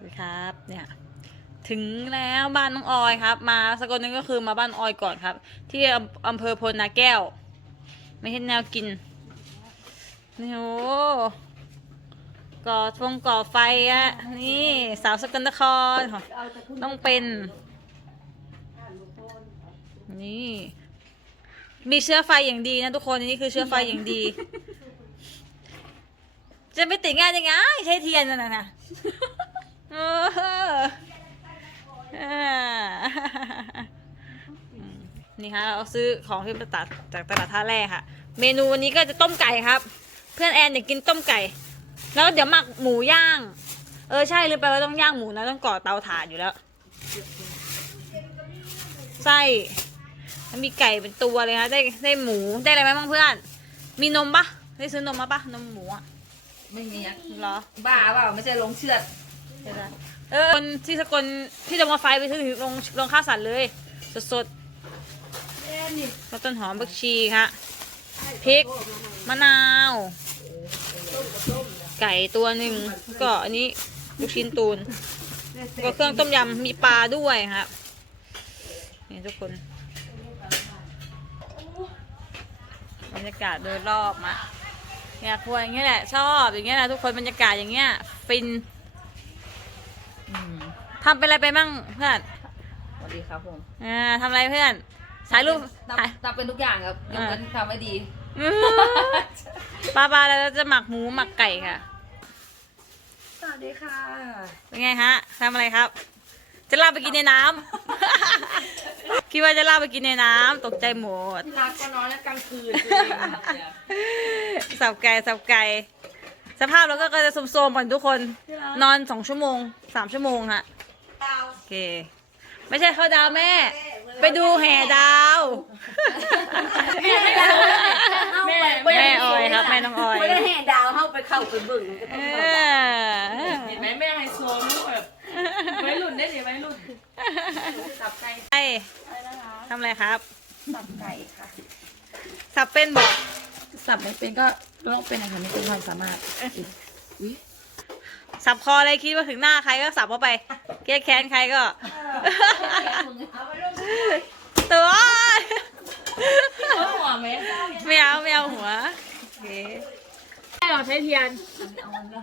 สวัสดีครับ เนี่ย ถึงแล้วบ้านน้องออยครับ มาสกลนึงก็คือมาบ้านออยก่อนครับ ที่อำเภอพลนาแก้ว ไม่ใช่แนวกินนี่โอ้ก่อฟงก่อไฟอะนี่สาวสกลนครต้องเป็น นี่ มีเชื้อไฟอย่างดีนะทุกคนอันนี่คือเชื้อไฟอย่างดี จะไปติดงานยังไงใช้เทียนนั่นนะนะเอออ่าอืม นี่ค่ะเราซื้อของที่ตลาดจากตลาดท่าแร่ค่ะ เมนูวันนี้ก็จะต้มไก่ครับ เพื่อนแอนอยากกินต้มไก่ แล้วเดี๋ยวหมักหมูย่าง เออใช่ลืมไปว่าต้องย่างหมูนะต้องก่อเตาถ่านอยู่แล้วไส้แล้วมีไก่เป็นตัวเลยค่ะได้ได้หมูได้อะไรไหมบ้างเพื่อน มีนมปะได้ซื้อนมมาปะนมหมูอะไม่มีอะเหรอบ้าเปล่าไม่ใช่ลงเชือดเดี๋ยวนะเออคนที่สกลที่ดงมาไฟไปซื้อถึงลงลงข้าวสัตว์เลย สดสดๆ แล้วต้นหอมบักชีค่ะพริกมะนาว ไก่ตัวหนึ่งก็อันนี้ลูกชิ้นตูนก็เครื่องต้มยำมีปลาด้วยครับนี่ทุกคนบรรยากาศโดยรอบมาเนี่ยครัวอย่างเงี้ยแหละชอบอย่างเงี้ยแหละทุกคนบรรยากาศอย่างเงี้ยฟินอืมทำเป็นอะไรไปมั่งเพื่อนสวัสดีครับผมอ่าทำอะไรเพื่อน ถ่ายรูปทถ่ายำทำเป็นทุกอย่างครับยกเว้นทำไม่ดีอื้อปลาปลาเราจะหมักหมูหมักไก่ค่ะ สวัสดีค่ะ เป็นไงฮะทำอะไรครับ จะลากไปกินในน้ำ คิดว่าจะลากไปกินในน้ำตกใจหมดที่รักก็นอนแล้วกลางคืนสับไก่สับไก่สภาพเราก็จะโซมๆก่อนทุกคน นอนสองชั่วโมงสามชั่วโมงฮะโอเค ไม่ใช่เข้าดาวแม่ ไปดูแห่ดาว แม่แม่ออยครับแม่น้องออย ไม่ได้แห่ดาวเข้าไปเข้าไปเบิ่งเออเห็นไหมแม่ไฮโซลูกแบบไว้รุ่นได้ดิไว้รุ่นสับไก่ไอ้ทำอะไรครับ สับไก่ค่ะ สับเป็นบอกสับไม่เป็นก็ต้องเป็นอะไรไม่เป็นความสามารถอุ้ยสับคออะไรคิดว่าถึงหน้าใครก็สับเข้าไป แก้แค้นใครก็ ตัวหัวไหมไม่เอาไม่เอาหัวโอเคให้เราใช้เทียนเอามันก็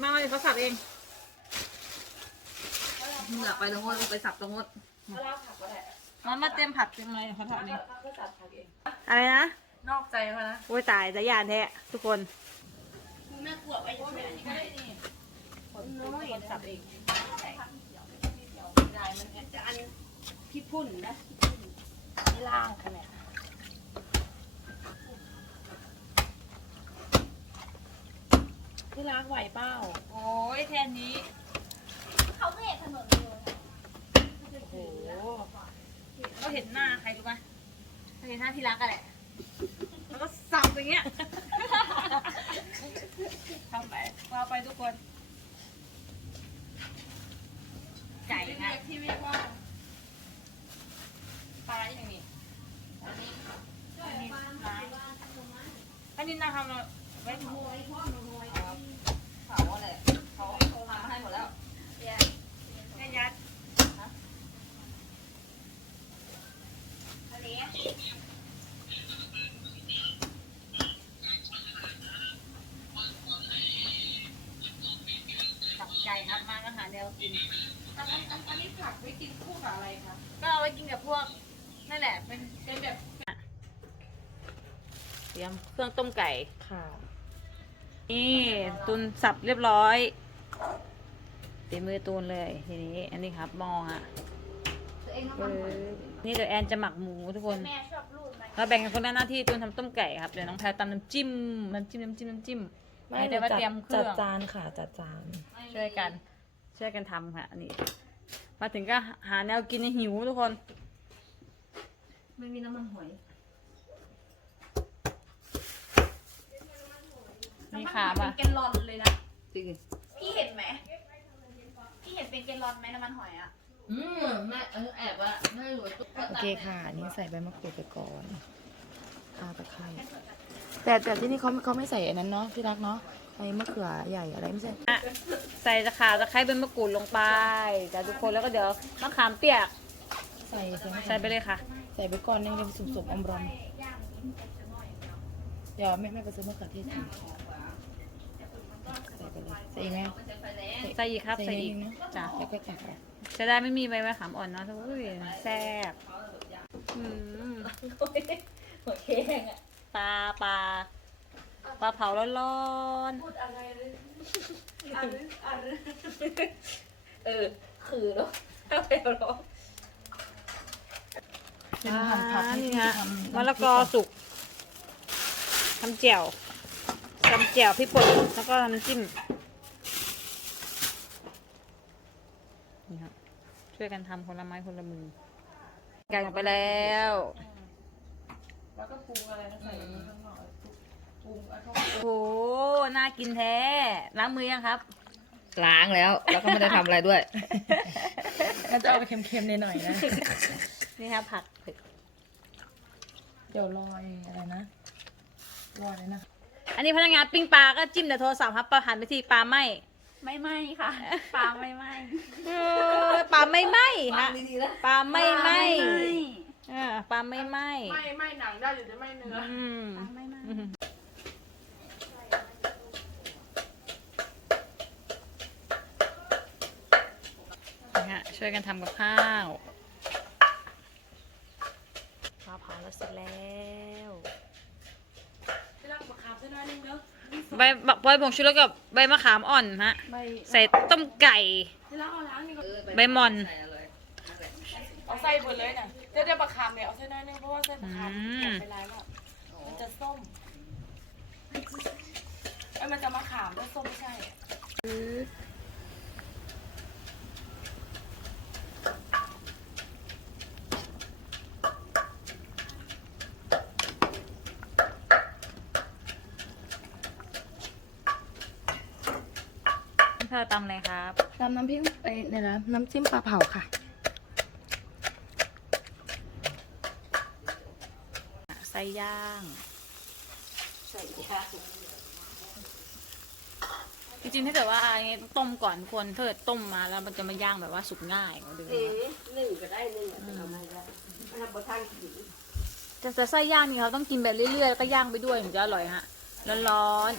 มามาเดี๋ยวเขาสับเองมึงอยากไปตรงโน้นไปสับตรงโน้นมามาเตรียมผัดเตรียมอะไรเขาทำเองอะไรนะ นอกใจเขานะโอ้ยตายแต่ยานแท้ทุกคนน่ากลัวไปยังไงก็ได้นี่ คนน้อยสับเองได้มันจะอันพี่พุ่นนะพี่ล่างค่ะแม่พี่ล้างไหวเป้า โอ้ยแทนนี้ เขาไม่เห็นถนนเลยโอ้ก็เห็นหน้าใครรู้ไหมเขาเห็นหน้าที่รักอะแหละแล้วก็สับอย่างเงี้ยทำไปว่าไปทุกคน ไก่นะที่เรียกว่าปลาอย่างนี้อันนี้อันนี้ไม้อันนี้นาทำเราไว้หมู เขาอะไรเขาโทรมาให้หมดแล้ว แม่ยัด อะไร สับไก่ครับมาอาหารเดียวกิน อันนี้อันนี้ผักไว้กินคู่กับอะไรคะ ก็เอาไว้กินกับพวกนั่นแหละเป็นเป็นแบบเตรียมเครื่องต้มไก่ ค่ะ นี่ตุนสับเรียบร้อยตีมือตูนเลยทีนี้ อันนี้ครับหมอฮะตัวเองเออนี่เดี๋ยวแอนจะหมักหมูทุกคนแม่ชอบรูปไหมเราแบ่งกันคนละหน้าที่ตูนทำต้มไก่ครับเดี๋ยวน้องแพรตำน้ำจิ้มน้ำจิ้มน้ำจิ้มน้ำจิ้มไม่ให้หได้นูว่าจัเตรียดมเคจัรื่ดองจานค่ะจัดจานช่วยกัน ช่วยกันทำค่ะอันนี้ มาถึงก็หาแนวกินให้หิวทุกคน ไม่มีน้ำมันหอยนี่ขาเป็ป่ะนแกลลอนเลยนะ จริง พี่เห็นไหม พี่เห็นเป็นแกลลอนไหมน้ำมันหอยอะ อืมแม่เออแอบว่าไม่รู้ตุ๊กโอเคค่ะอันนี้ใส่ใบมะกรูดไปก่อนข้าวตะไคร้แต่แต่ที่นี่เขาเขาไม่ใส่อันนั้นเนาะพี่รักเนาะไอ้มะเขือใหญ่อะไรไม่ใช่อะใส่ตะขาตะไคร้เป็นมะกรูดลงไปจ้ะทุกคนแล้วก็เดี๋ยวมะขามเปียกใส่ใส่ใส่ไปเลยค่ะ ใส่ไปก่อนนึงเป็นสุกๆอมรอมเดี๋ยวแม่แม่ไปซื้อมะเขือเทศกินใส่ไปเลยใส่อีกไหมใส่อีกครับใส่ใส่อีกนิดนึงนะจ้ะแล้วก็ตักออกจะได้ไม่มีใบมะขามอ่อนเนาะอุ้ยแซ่บอืมโอเคอะปลาปลา ปลาเผาร้อนพูดอะไรเลยอะไรอะไรเออ คือเนาะอะไรเนาะๆเป็นหั่นผักให้นี่พี่ฮะทำมะละกอสุกทำแจ่วทำแจ่วพี่ป่นแล้วก็ทำน้ำจิ้มนี่ครับช่วยกันทำคนละไม้คนละมือกันไปแล้ว แล้วก็ปรุงอะไรนะใส่ข้างนอกปรุงอันนี้ โอ้โหน่ากินแท้ล้างมือยังครับ ล้างแล้ว แล้วก็ไม่ได้ทำอะไรด้วย มันจะเอาไปเค็มๆหน่อยๆนะ นี่ครับผักเดี๋ยวลอยอะไรนะลอยเลยนะ อันนี้พนักงานปิ้งปลาก็จิ้มแต่โทรศัพท์ครับปลาหันไปที่ปลาไหมไม่ไหมค่ะ ปลาไม่ไหมเออปลาไม่ไหมฮะดีๆนะปลาไม่ไหมเออปลาไม่ไหมไม่ไม่หนังได้อยู่แต่ไม่เนื้อ อืมไม่ไหม อืมนี่ฮะ ช่วยกันทำกับข้าวปลาเผาแล้วเสร็จแล้วที่รักมะขามเส้นน้อยนึงเนาะใบใบผงชูรสกับใบมะขามอ่อนฮะ ใบใส่ต้มไก่ที่รักเอาล้างนี่ก็ใบหมอน เอาใส่หมดเลยน่ะเดี๋ยวเดี๋ยวมะขามเนี่ยเอาเส้นน้อยนึงเพราะว่าเส้นมะขามอืมแกะไปลายแล้วมันจะส้มไอ้ยมันจะมะขามแล้วส้มไม่ใช่อะเธอตำอะไรครับตำน้ำพริกไปเนี่ยนะน้ำจิ้มปลาเผาค่ะไส้ย่าง ใส่ค่ะจริงๆถ้าเกิดว่าอันนี้ต้มก่อนคนถ้าเกิดต้มมาแล้วมันจะมาย่างแบบว่าสุกง่ายกว่าเดิมเอ๊ะหนึ่งก็ได้หนึ่งแต่ทำไมได้มันทำบะทานกินแต่แต่ไส้ย่างนี่เขาต้องกินแบบเรื่อยๆแล้วก็ย่างไปด้วยถึงจะอร่อยฮะร้อน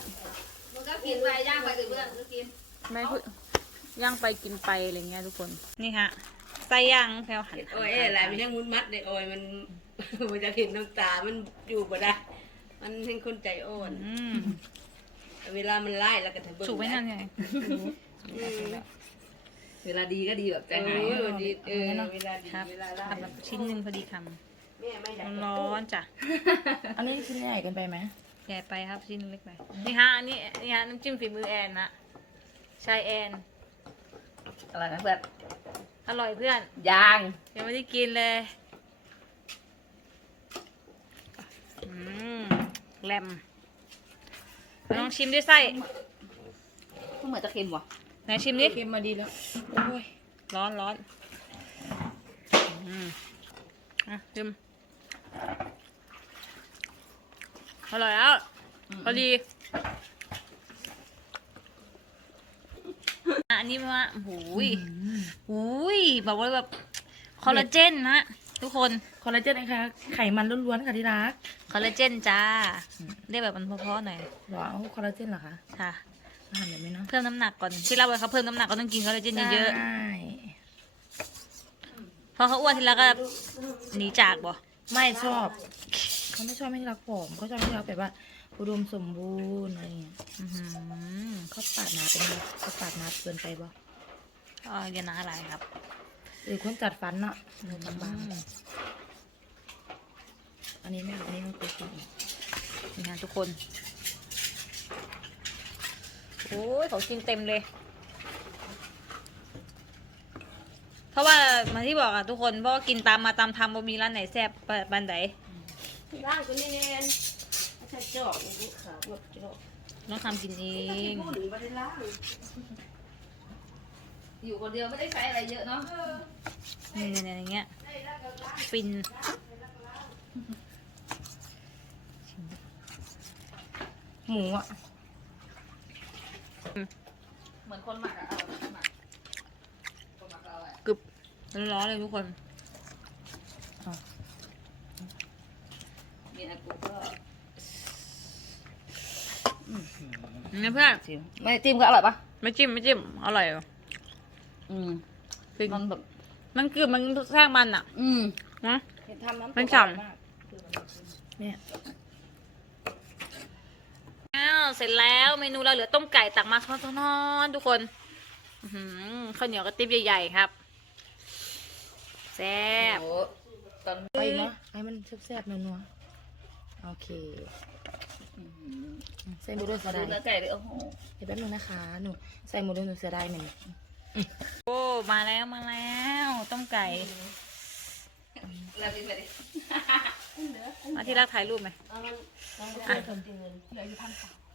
มันก็กินไปย่างไปกับเพื่อนก็กินๆ ไม่พูดย่างไปกินไปอะไรเงี้ยทุกคน นี่ฮะไส้ย่างแพลวหันโอ้ยเอ๊ะอะไรมันยังมุนมัดเลยโอ้ยมันมันจะเห็นน้ำตา มันอยู่บ่ได้ มันเป็นคนใจอ่อนอืมเวลามันไล่แล้วก็ถึงสุกไว้นั่นไงเวลาดีก็ดีแบบใจหายเออดีเออเวลาดีครับเวลาไล่ทำแบบชิ้นหนึ่งพอดีคแม่ไม่ได้ำร้อนๆจ้ะ อันนี้ชิ้นใหญ่เกันไปไหมใหญ่ไปครับชิ้นเล็กไป นี่ฮะอันนี้นี่ฮะน้ำจิ้มฝีมือแอนนะ ชายแอนอะไรนะเพื่อนอร่อยเพื่อน ยางยังไม่ได้กินเลยอืมแลมลองชิมด้วยไส้มันเหมือนจะเค็มว่ะไหนชิมดิเค็มมาดีแล้วโอ้ยร้อนร้อนอืมอะชิมอร่อยแล้วพอดี อะอันนี้มันว่าหูยหูยแบบว่าแบบคอลลาเจนนะทุกคน คอลลาเจนนะคะ ไขมันล้วนๆค่ะที่รัก คอลลาเจนจ้า เรียกแบบมันเพราะๆหน่อยว้าวคอลลาเจนเหรอคะ ค่ะอาหารแบบนี้เนาะเพิ่มน้ำหนักก่อน ที่เราบอกเขาเพิ่มน้ำหนักก็ต้องกินคอลลาเจนเยอะใช่ๆพอเขาอ้วนทีละก็หนีจากบ่ ไม่ชอบ เขาไม่ชอบให้ที่รักผอมเขาชอบให้ที่รักแบบว่า อุดมสมบูรณ์อะไรอย่างเงี้ยอื้อหือเขาปาดหนาเป็นไงเขาปาดหนาเกินไปบ่อ๋ออยานาอะไรครับหรือคนจัดฟันเนาะเนื้ออืบางมๆอันนี้ไม่อันนี้ไม่เคยกินอีกนี่ฮะทุกคน โอ้ยเขากินเต็มเลย เพราะว่าเหมาที่บอกอะทุกคน เพราะว่ากินตามมาตามทำบ่มีร้านไหนแซ่บปานบันไดร่างตัวนี้เนี่ยไม่ ใช่จอกนี่ขาวแบบจอกต้องทำกินเอไม่ง พูดถึงไม่ได้ล่างอยู่คนเดียวไม่ได้ใช้อะไรเยอะเนาะนี่เนี่ยอย่างเงี้ย ฟิน หมูอะ เหมือนคนหมักอะเอาหมักคนหมักเอาอะไรกึบร้อนๆเลยทุกคน มีอากูก็ นี่เพื่อนชิมไม่จิ้มก็อร่อยปะไม่จิ้มไม่จิ้มอร่อยอะอืมจริงมันแบบมันคือมันแทรกมันอะ อืมนะเห็นทำน้ำมันฉ่ำอร่อยากเนี่ยอ้าวเสร็จแล้วเมนูเราเหลือต้มไก่ตักมาทอดๆทุกคนอื้อหือข้าวเหนียวกระติบใหญ่ๆครับแซ่บโอ้ตอนไปเนาะให้มันแซ่บๆนัวๆโอเค ใส่หมูด้วยเสียดูดายเนื้อไก่ดิโอ้โหเดี๋ยวแป๊บนึงนะคะหนูใส่หมูด้วยหนูเสียดายหนึ่งโอ้มาแล้วมาแล้วต้มไก่แล้วดิไปดิมาที่รักถ่ายรูปไหมเอามันต้องไปทำจริงเงิน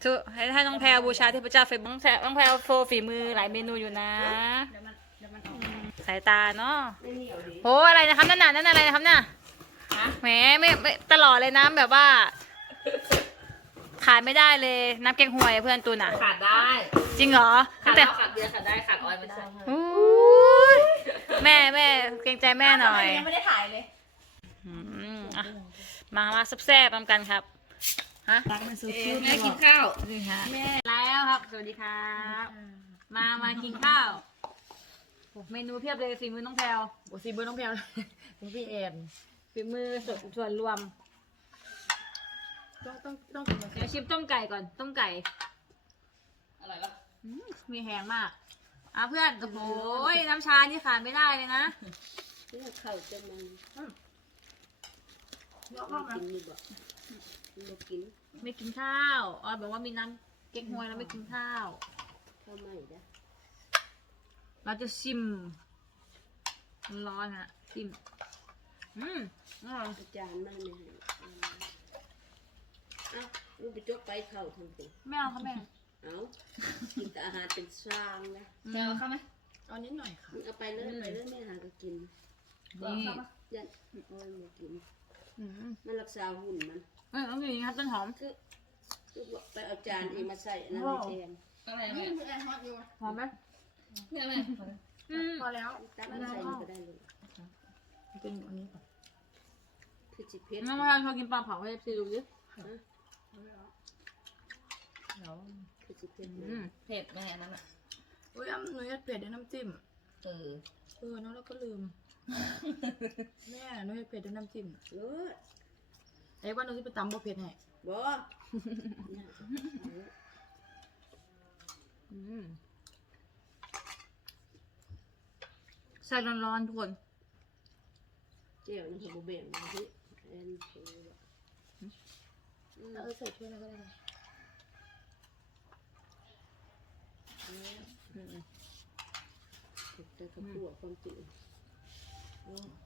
ทุให้ให้น้องแพรบูชาเทพเจ้าเฟซน้องแพรน้องแพรโฟฝีมือหลายเมนูอยู่นะสายตาเนาะไม่เหนียวดีโหอะไรนะครับนั่นน่ะนั่นอะไรนะครับน่ะแหมไม่ไม่ตลอดเลยน้ำแบบว่า ขาดไม่ได้เลยน้ำแกงหวยเพื่อนตูนอะ ขาดได้จริงเหรอขาตั้ดงแต่เหล้าขาดเบียร์ขาดได้ขาดออยไม่ได้โอ้ยแม่แม่เกรงใจแม่หน่อย ยังไม่ได้ถ่ายเลยอืมอะมามาแซ่บๆทำกันครับ ฮะ รักมันสุดเอ๊ะแม่กินข้าวนี่ฮะแล้วครับ สวัสดีครับ มา มากินข้าวโอ้เมนูเพียบเลยฝีมือน้องแพรวโอ้ซีเบอร์น้องแพลวน้องพี่แอนฝีมือส่วนส่วนรวม ต้องต้องต้องกินมันเดี๋ยวชิมต้มไก่ก่อน ต้มไก่ อร่อยปะอืมมีแหงมากอะเพื่อนโอ้โหน้ำชานี่ขาดไม่ได้เลยนะเนี่ยเข้าจะมันเยอะมัมานกนะกินนี่บอกมันกินไม่กินข้าวอ๋อบอกว่ามีน้ำเก๊กฮวยแล้วไม่กินข้าว ข้าวใหม่นะเราจะชิมมันร้อนฮะชิม อืมอร่อยอาจารย์มันไม่ให้เอ้า ลูกไปจกไปเข้าทางสิไม่เอาค่ะแม่เอ้ากินแต่อาหารเป็นสร้างนะแม่เอาข้าวไหมเอานิดหน่อยค่ะ มึงเอาไปเลยไปเลยแม่หาก็กินเอาข้าวปะยันโอ้ยมากินอืมมันรักษาหุ่นมันเออต้องอย่างนี้ครับต้นหอม คือคือบอกไปเอาจานเองมาใส่อันนั่นไม่แทนอะไรแม่หอมไหมแม่แม่อืมพอแล้วตักมาใส่นี่ก็ได้เลยกินอันนี้ก่อนคือจิเพชรน้องมาชอบกินปลาเผาให้ซีดูดิ เดี๋ยว คือจิเพชรอืมเผ็ดแม่อันนั้นอะอุ้ยอ้ำหนูยัดเผ็ดด้วยน้ำจิ้มเออเออเนาะแล้วก็ลืม แม่หนูยัดเผ็ดด้วยน้ำจิ้มเออไอ้ว่าหนูจะไปตำบ่เผ็ดให้บ่อืมใส่ร้อนๆทุกคนเจียวนี่ผมเบ่งมาที่เอ็นเออเออใส่ถ้วยแล้วก็ได้ นะแต่กระปัวความจืด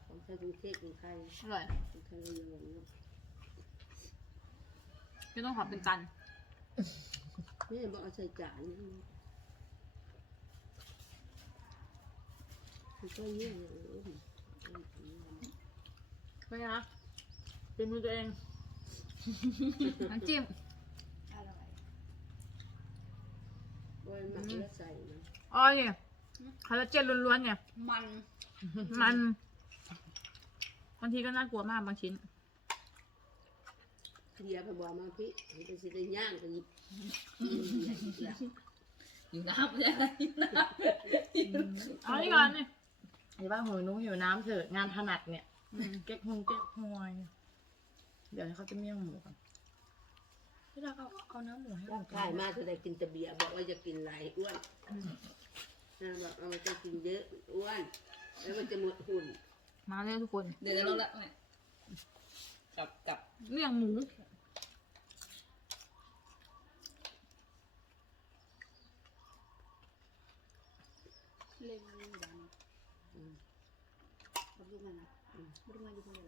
ของใส่กรุงเทพของใครอร่อยของใครระยองเนาะไม่ต้องหอมเป็นกันนี่บอกเอาใส่จานนี่มันก็เยี่ยมเลยไม่นะเป็นมือตัวเองน้ำจิ้ม โอ้ยหมักแล้วใส่นะอ๋อเนี่ยคอลลาเจนล้วนๆเนี่ย มันมันบางทีก็น่ากลัวมากบางชิ้นเคลียร์ไปบอกมาพี่มันเป็นสิได้ย่างกันยิบอยู่น้ำใช่ไหมน้ำเอานี่ก่อนนี่ไอ้ว่าหูหนูหิวน้ำเถอะงานถนัดเนี่ย เก๊กฮงเก๊กฮวย เดี๋ยวเขาจะเมี่ยงหมูกัน พี่ดาเอาเอาน้ำหมูให้หนูขายมาเท่าไรกินแต่เบียร์บอกว่าจะกินหลายอ้วนนะบอกเอาจะกินเยอะอ้วน แล้วมันจะหมดหุ่น มาเลยทุกคน เดี๋ยวจะลงละแม่กลับกลับเมี่ยงหมู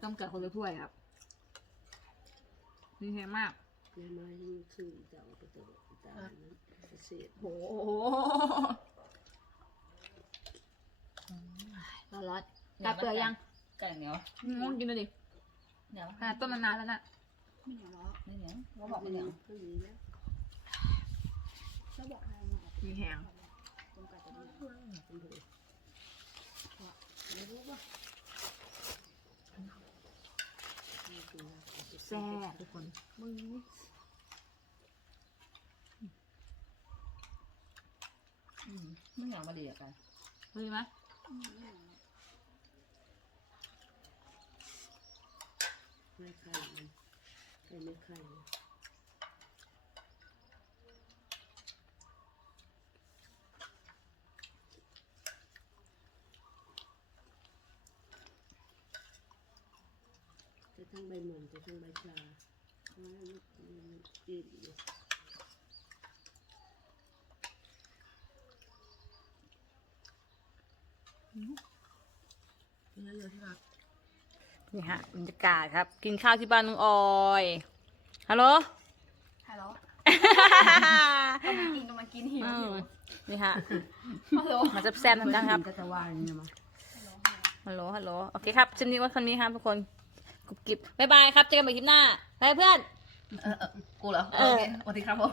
ต้องแกะคนละถ้วยครับนี่แพงมาก แม่มาให้ซื้อจะเอาไปตัวจานั้นเศษโอ้โหร้อนร้อนๆตัดเปลือกยังไก่เหนียวอืมกินดูดิเหนียวขนาดต้นมานนานแล้วน่ะไม่เหนียวหรอไม่เหนียวเขาบอกไม่เหนียวข้างนี้แล้วมีแหงแซ่บทุกคนมึง ไม่ากมาดีอะกันดีไหมไม่ไข่ไข่ไม่ไข่จะทั้งใบหม่อนจะทั้งใบชาไม่ไม่จืดอยู่ กินเยอะๆที่รักนี่ฮะบรรยากาศครับ กินข้าวที่บ้านน้องออยฮัลโหลฮัลโหลกำลังกินกำลังกินหิวอืหิมวนี่ฮะฮัลโหลมาแซ่บๆกันนะครับก็จะว่าอย่างนี้นะมั้งฮัลโหลฮัลโหลโอเคครับชิมนี้ว่าคนนี้ครับทุกคนกรุบกริบบ๊ายบายครับเจอกันใหม่คลิปหน้าบายเพื่อน เออเออกูเหรอเออโอเคสวัสดีครับผม